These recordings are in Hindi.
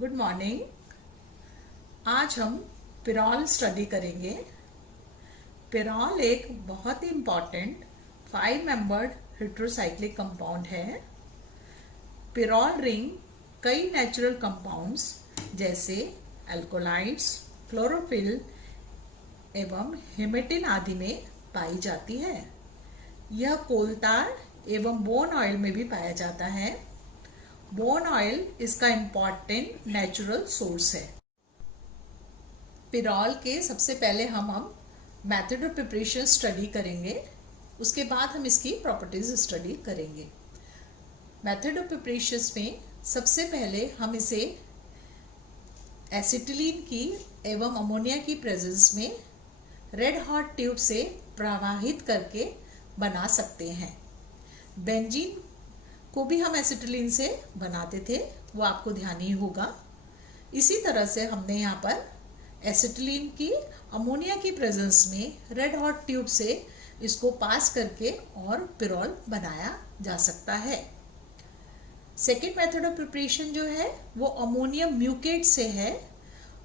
Good morning. आज हम पिरॉल स्टडी करेंगे। पिरॉल एक बहुत ही इम्पॉर्टेंट 5 मेंबर्ड हेट्रोसाइक्लिक कंपाउंड है। पिरॉल रिंग कई नेचुरल कंपाउंड्स जैसे अल्कोलाइड्स, क्लोरोफिल एवं हेमेटिन आदि में पाई जाती है। यह कोलतार एवं बोन ऑयल में भी पाया जाता है। बोन ऑयल इसका इम्पॉर्टेंट नेचुरल सोर्स है। पिरॉल के सबसे पहले हम मेथड ऑफ प्रिपरेशन स्टडी करेंगे, उसके बाद हम इसकी प्रॉपर्टीज स्टडी करेंगे। मेथड ऑफ प्रिपरेशन में सबसे पहले हम इसे एसिटिलीन की एवं अमोनिया की प्रेजेंस में रेड हॉट ट्यूब से प्रवाहित करके बना सकते हैं। बेंजीन को भी हम एसिटिलीन से बनाते थे, वो आपको ध्यान ही होगा। इसी तरह से हमने यहाँ पर एसिटिलीन की अमोनिया की प्रेजेंस में रेड हॉट ट्यूब से इसको पास करके और पिरॉल बनाया जा सकता है। सेकेंड मेथड ऑफ प्रिपरेशन जो है वो अमोनियम म्यूकेट से है।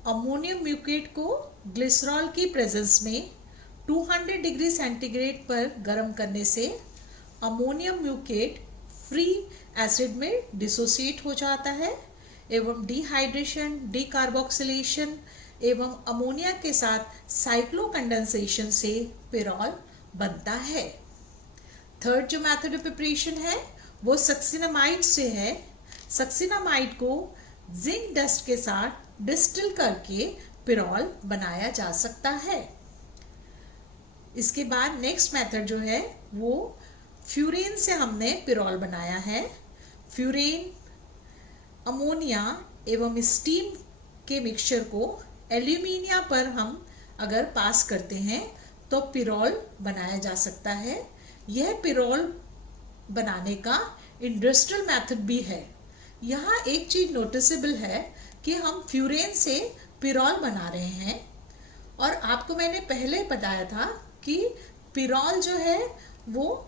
अमोनियम म्यूकेट को ग्लिसरॉल की प्रेजेंस में 200 डिग्री सेंटीग्रेड पर गर्म करने से अमोनियम म्यूकेट फ्री एसिड में डिसोसिएट हो जाता है एवं डिहाइड्रेशन, डिकार्बोक्सिलेशन एवं अमोनिया के साथ साइक्लोकंडेंसेशन से पिरॉल बनता है। थर्ड जो मेथड ऑफ प्रिपरेशन है वो सक्सिनामाइड से है। सक्सिनामाइड को जिंक डस्ट के साथ डिस्टिल करके पिरॉल बनाया जा सकता है। इसके बाद नेक्स्ट मेथड जो है वो फ्यूरेन से हमने पिरॉल बनाया है। फ्यूरेन अमोनिया एवं स्टीम के मिक्सचर को एल्यूमिनिया पर हम अगर पास करते हैं तो पिरॉल बनाया जा सकता है। यह पिरॉल बनाने का इंडस्ट्रियल मेथड भी है। यहाँ एक चीज नोटिसेबल है कि हम फ्यूरेन से पिरॉल बना रहे हैं और आपको मैंने पहले बताया था कि पिरॉल जो है वो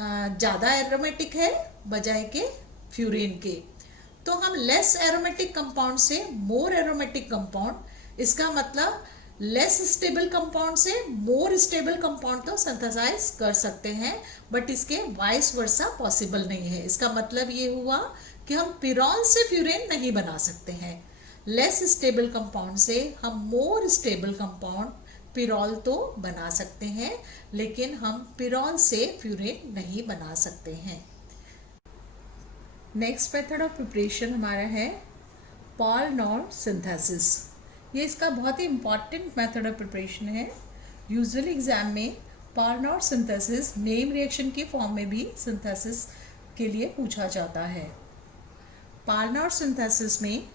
ज़्यादा एरोमेटिक है बजाय के फ्यूरेन के। तो हम लेस एरोमेटिक कंपाउंड से मोर एरोमेटिक कंपाउंड, इसका मतलब लेस स्टेबल कंपाउंड से मोर स्टेबल कंपाउंड तो सिंथेसाइज कर सकते हैं, बट इसके वाइस वर्सा पॉसिबल नहीं है। इसका मतलब ये हुआ कि हम पिरॉल से फ्यूरेन नहीं बना सकते हैं। लेस स्टेबल कंपाउंड से हम मोर स्टेबल कंपाउंड पिरॉल तो बना सकते हैं, लेकिन हम पिरॉल से फ्यूरेन नहीं बना सकते हैं। नेक्स्ट मेथड ऑफ प्रिपरेशन हमारा है पॉल-नॉर सिंथेसिस। ये इसका बहुत ही इम्पॉर्टेंट मेथड ऑफ प्रिपरेशन है। यूजुअली एग्जाम में पॉल-नॉर सिंथेसिस नेम रिएक्शन के फॉर्म में भी सिंथेसिस के लिए पूछा जाता है। पॉल-नॉर सिंथेसिस में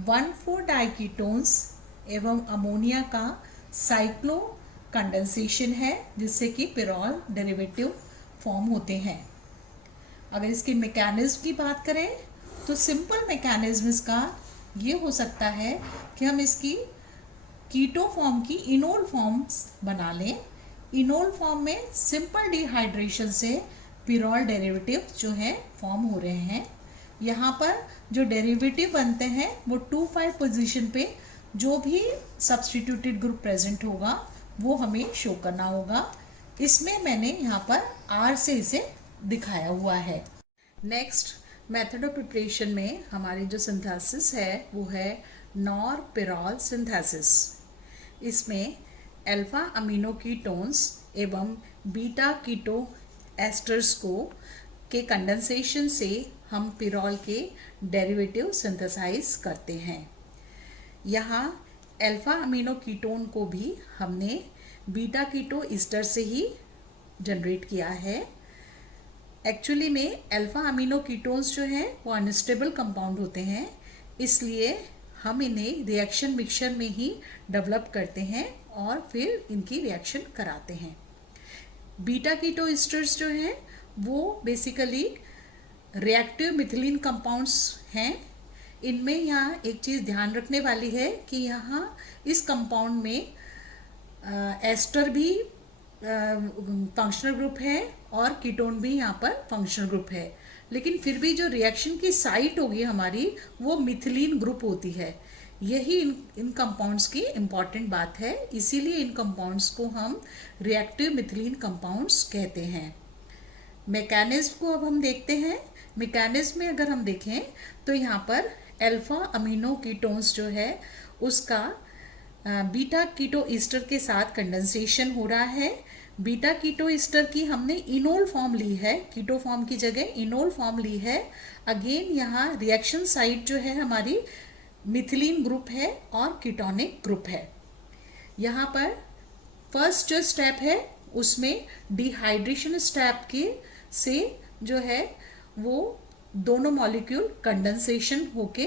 1,4-डाइकीटोन्स एवं अमोनिया का साइक्लो कंडेंसेशन है, जिससे कि पिरॉल डेरिवेटिव फॉर्म होते हैं। अगर इसकी मैकेनिज्म की बात करें तो सिंपल मैकेनिज्म इसका ये हो सकता है कि हम इसकी कीटो फॉर्म की इनोल फॉर्म्स बना लें। इनोल फॉर्म में सिंपल डिहाइड्रेशन से पिरॉल डेरिवेटिव जो है फॉर्म हो रहे हैं। यहाँ पर जो डेरिवेटिव बनते हैं वो 2,5 पोजीशन पे जो भी सब्स्टिट्यूटेड ग्रुप प्रेजेंट होगा वो हमें शो करना होगा। इसमें मैंने यहाँ पर R से इसे दिखाया हुआ है। नेक्स्ट मेथड ऑफ प्रिपरेशन में हमारी जो सिंथेसिस है वो है नॉर पिरॉल सिंथेसिस। इसमें अल्फा अमीनो कीटोन्स एवं बीटा कीटो एस्टर्स को के कंडेंसेशन से हम पिरॉल के डेरिवेटिव सिंथेसाइज करते हैं। यहाँ अल्फा अमीनो कीटोन को भी हमने बीटा कीटो ईस्टर से ही जनरेट किया है। एक्चुअली में अल्फा अमीनो कीटोन्स जो हैं वो अनस्टेबल कंपाउंड होते हैं, इसलिए हम इन्हें रिएक्शन मिक्सचर में ही डेवलप करते हैं और फिर इनकी रिएक्शन कराते हैं। बीटा कीटो ईस्टर्स जो हैं वो बेसिकली रिएक्टिव मिथिलीन कंपाउंड्स हैं। इनमें यहाँ एक चीज़ ध्यान रखने वाली है कि यहाँ इस कंपाउंड में एस्टर भी फंक्शनल ग्रुप है और कीटोन भी यहाँ पर फंक्शनल ग्रुप है। लेकिन फिर भी जो रिएक्शन की साइट होगी हमारी वो मिथिलीन ग्रुप होती है। यही इन कंपाउंड्स की इम्पॉर्टेंट बात है, इसीलिए इन कंपाउंड्स को हम रिएक्टिव मिथिलीन कंपाउंड्स कहते हैं। मैकेनिज्म को अब हम देखते हैं। मैकेनिज्म में अगर हम देखें तो यहाँ पर अल्फा अमीनो कीटोन्स जो है उसका बीटा कीटो ईस्टर के साथ कंडेंसेशन हो रहा है। बीटा कीटो ईस्टर की हमने इनोल फॉर्म ली है, कीटो फॉर्म की जगह इनोल फॉर्म ली है। अगेन यहाँ रिएक्शन साइट जो है हमारी मिथिलीन ग्रुप है और कीटोनिक ग्रुप है। यहाँ पर फर्स्ट जो स्टेप है उसमें डिहाइड्रेशन स्टेप के से जो है वो दोनों मॉलिक्यूल कंडेंसेशन होके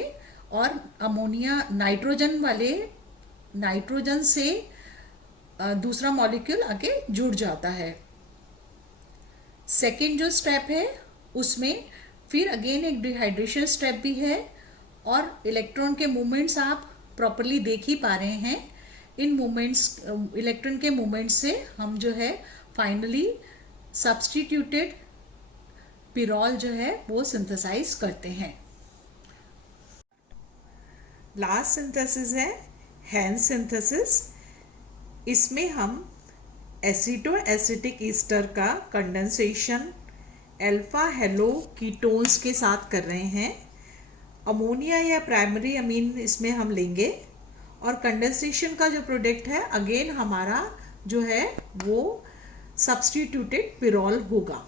और अमोनिया नाइट्रोजन से दूसरा मॉलिक्यूल आके जुड़ जाता है। सेकेंड जो स्टेप है उसमें फिर अगेन एक डिहाइड्रेशन स्टेप भी है और इलेक्ट्रॉन के मूवमेंट्स आप प्रॉपरली देख ही पा रहे हैं। इन मूवमेंट्स इलेक्ट्रॉन के मूवमेंट्स से हम जो है फाइनली सब्स्टिट्यूटेड पिरोल जो है वो सिंथेसाइज करते हैं। लास्ट सिंथेसिस है हैंस सिंथेसिस। इसमें हम एसिटो एसिटिक ईस्टर का कंडेंसेशन अल्फा हेलो कीटोन्स के साथ कर रहे हैं। अमोनिया या प्राइमरी अमीन इसमें हम लेंगे और कंडेंसेशन का जो प्रोडक्ट है अगेन हमारा जो है वो सब्स्टिट्यूटेड पिरोल होगा।